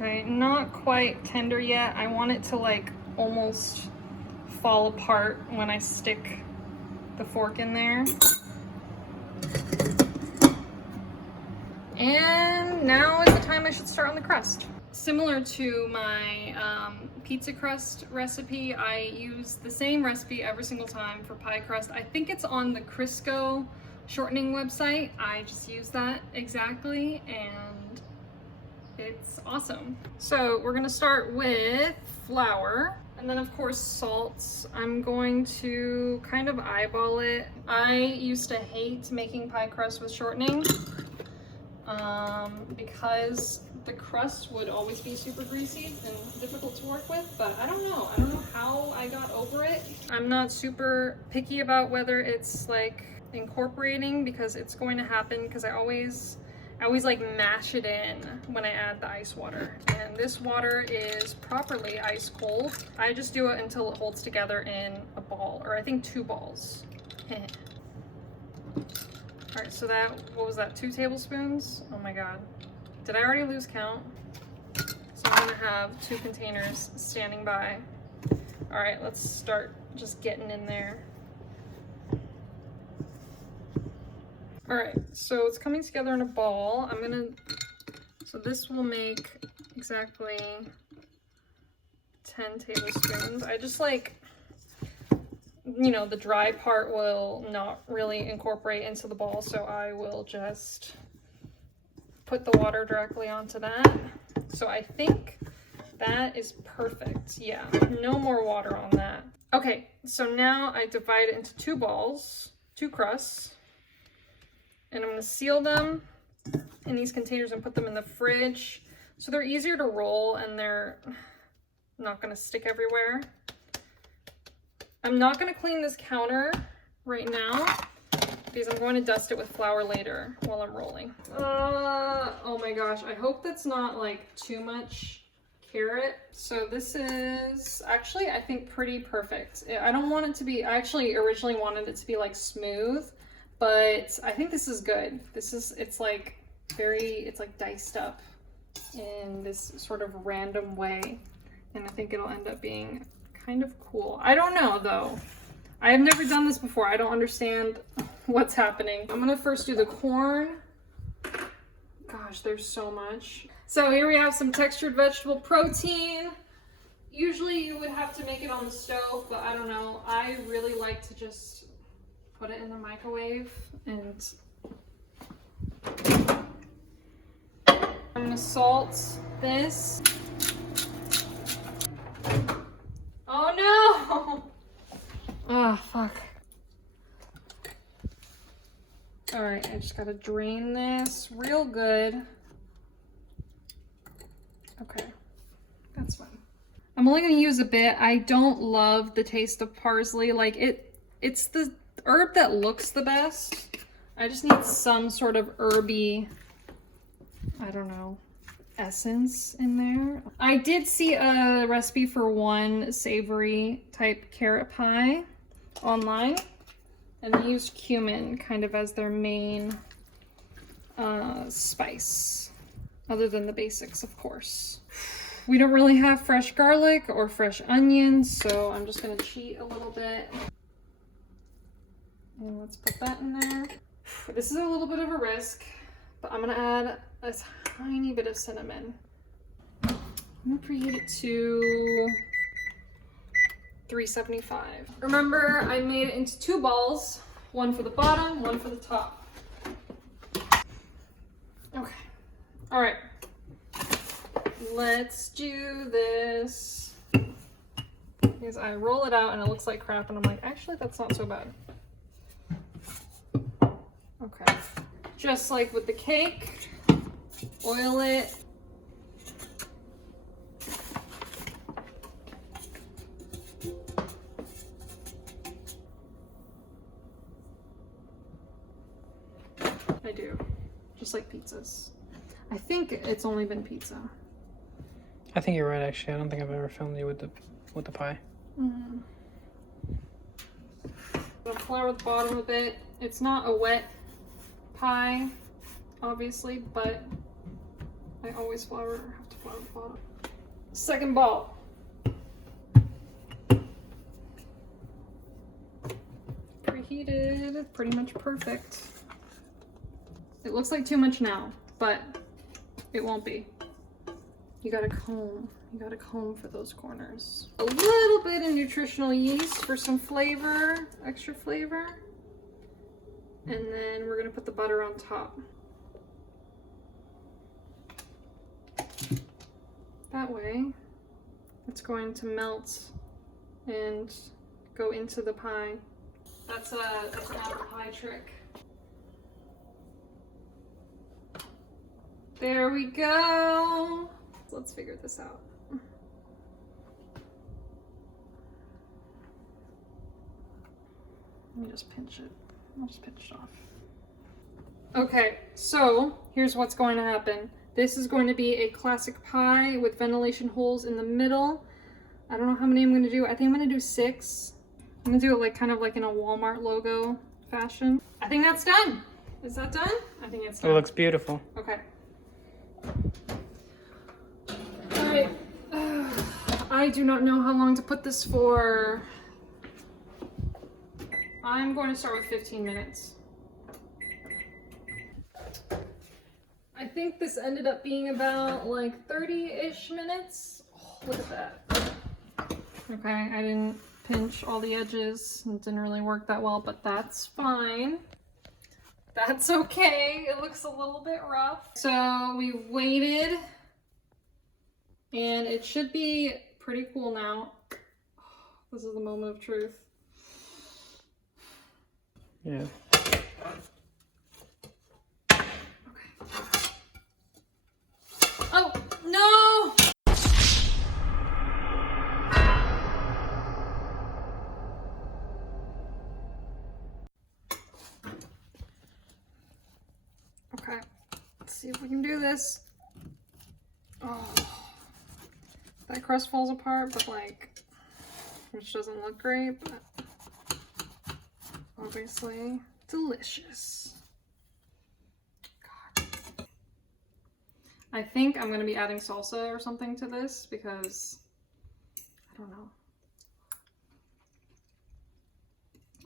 Okay, not quite tender yet. I want it to like almost fall apart when I stick the fork in there. And now is the time I should start on the crust. Similar to my pizza crust recipe, I use the same recipe every single time for pie crust. I think it's on the Crisco shortening website. I just use that exactly and it's awesome. So we're gonna start with flour and then of course salt. I'm going to kind of eyeball it. I used to hate making pie crust with shortening because the crust would always be super greasy and difficult to work with, but I don't know how I got over it. I'm not super picky about whether it's like incorporating because it's going to happen because I always like mash it in when I add the ice water. And this water is properly ice cold. I just do it until it holds together in a ball, or I think 2 balls. All right, so that, what was that, 2 tablespoons? Oh my God. Did I already lose count? So I'm gonna have 2 containers standing by. All right, let's start just getting in there. All right, so it's coming together in a ball. So this will make exactly 10 tablespoons. I just like, you know, the dry part will not really incorporate into the ball, so I will just put the water directly onto that. So I think that is perfect. Yeah, no more water on that. Okay, so now I divide it into 2 balls, 2 crusts. And I'm gonna seal them in these containers and put them in the fridge so they're easier to roll and they're not gonna stick everywhere. I'm not gonna clean this counter right now because I'm going to dust it with flour later while I'm rolling. Oh my gosh, I hope that's not like too much carrot. So this is actually, I think, pretty perfect. I don't want it to be, I actually originally wanted it to be like smooth, but I think this is good. It's like diced up in this sort of random way. And I think it'll end up being kind of cool. I don't know though. I have never done this before. I don't understand what's happening. I'm gonna first do the corn. Gosh, there's so much. So here we have some textured vegetable protein. Usually you would have to make it on the stove, but I don't know. I really like to just put it in the microwave and I'm gonna salt this. Oh no! Oh, fuck. All right, I just gotta drain this real good. Okay, that's fine. I'm only gonna use a bit. I don't love the taste of parsley. Like it's the herb that looks the best. I just need some sort of herby, I don't know, essence in there. I did see a recipe for one savory type carrot pie online, and they used cumin kind of as their main spice, other than the basics, of course. We don't really have fresh garlic or fresh onions, so I'm just gonna cheat a little bit. And let's put that in there. This is a little bit of a risk, but I'm gonna add a tiny bit of cinnamon. I'm gonna preheat it to 375. Remember, I made it into 2 balls, one for the bottom, one for the top. Okay, all right. Let's do this. Because I roll it out and it looks like crap, and I'm like, actually, that's not so bad. Okay, just like with the cake, oil it. I do, just like pizzas. I think it's only been pizza. I think you're right, actually. I don't think I've ever filmed you with the pie. I'm gonna flour the bottom a bit. It's not a wet pie, obviously, but I always have to Bottom. Second ball. Preheated, pretty much perfect. It looks like too much now, but it won't be. You gotta comb. You gotta comb for those corners. A little bit of nutritional yeast for some flavor, extra flavor. And then we're gonna put the butter on top. That way, it's going to melt and go into the pie. That's an apple pie trick. There we go. Let's figure this out. Let me just pinch it. I'll just pinch it off. Okay, so here's what's going to happen. This is going to be a classic pie with ventilation holes in the middle. I don't know how many I'm going to do. I think I'm going to do 6. I'm going to do it like kind of like in a Walmart logo fashion. I think that's done. Is that done? I think it's done. It looks beautiful. Okay. Alright. I do not know how long to put this for. I'm going to start with 15 minutes. I think this ended up being about like 30-ish minutes. Oh, look at that. Okay, I didn't pinch all the edges. It didn't really work that well, but that's fine. That's okay. It looks a little bit rough. So we waited, and it should be pretty cool now. This is the moment of truth. Yeah. Oh, no! Okay, let's see if we can do this. Oh, that crust falls apart, but like, which doesn't look great, but obviously delicious. God. I think I'm gonna be adding salsa or something to this because I don't know.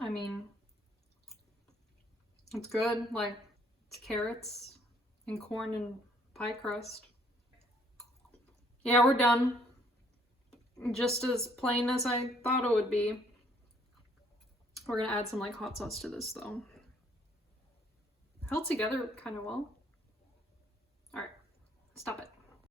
I mean, it's good. Like, it's carrots and corn and pie crust. Yeah, we're done. Just as plain as I thought it would be. We're gonna add some like hot sauce to this though. Held together kind of well.